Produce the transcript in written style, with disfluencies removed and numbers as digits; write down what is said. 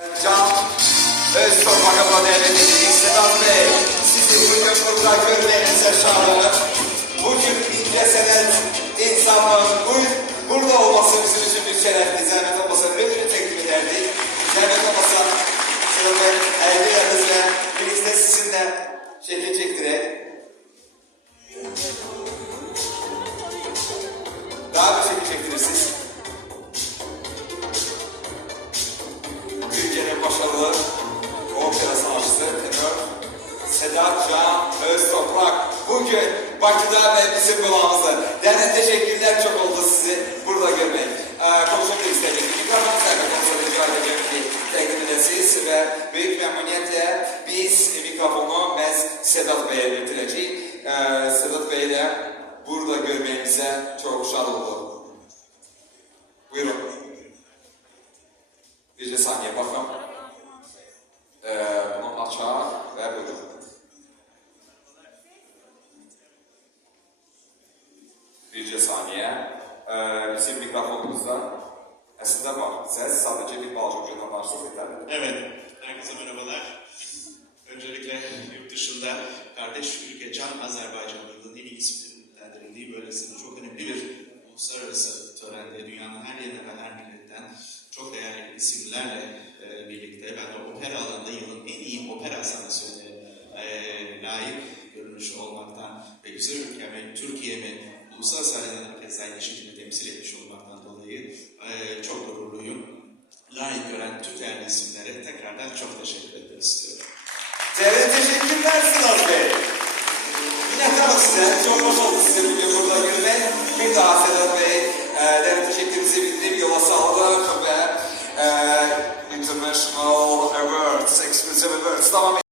Can Öztürk'e devredildik. Sedat Bey, sizi bugün burada görmenize şahanım. Bugün ince senet insanların burada olması bizim için bir şerefti. Zahmet olmasa ödülü teklif ederdik. Zahmet olmasa Sedat Bey, elbirlerinizle birlikte sizinle şekil çektirek. Daha bir şekil çektirirsiniz. Türkiye'nin başarılı opera sanatçısı tenör Sedat Can Öztoprak bugün Bakı'da ve bizim kulağımızda. Dernek teşekkürler çok oldu sizi burada görmek. Konuşmak istedik. Mikrofon sahibi konuşmak rica edeceğim teklif edesiz ve büyük memnuniyetle biz mikrofonu Sedat Bey'e getireceğiz. Sedat Bey'le burada görmemize çok şad oldu. Buyurun. Bir saniye bakın. Bunu açar ve buyurun. Bir saniye. Bizim mikrofonumuzda aslında var. Ses sadece bir balcıkçıdan varsa yeterli. Evet. Herkese merhabalar. Öncelikle yurt dışında kardeş ülke Can Azerbaycanlı'nın en iyi isimlendirildiği böylesine çok önemli bir uluslararası törende dünyanın her yerine ve her milletten çok değerli isimlerle birlikte ben de opera alanında yılın en iyi opera sanatçısına layık görünüş olmaktan ve güzel ülkemi, Türkiye'mi uluslararası arenada herkesten aynı şekilde temsil etmiş olmaktan dolayı çok gururluyum. Layık gören tüm değerli isimlere tekrardan çok teşekkür etmek istiyorum. Teşekkürler Sedat Bey. Minnettarım size. Çok hoş oldu size bugün burada görmek. Bir daha Sedat Bey, teşekkürümüzü bildirip yola sağlık ve International Awards, Exclusive Awards. Tamam.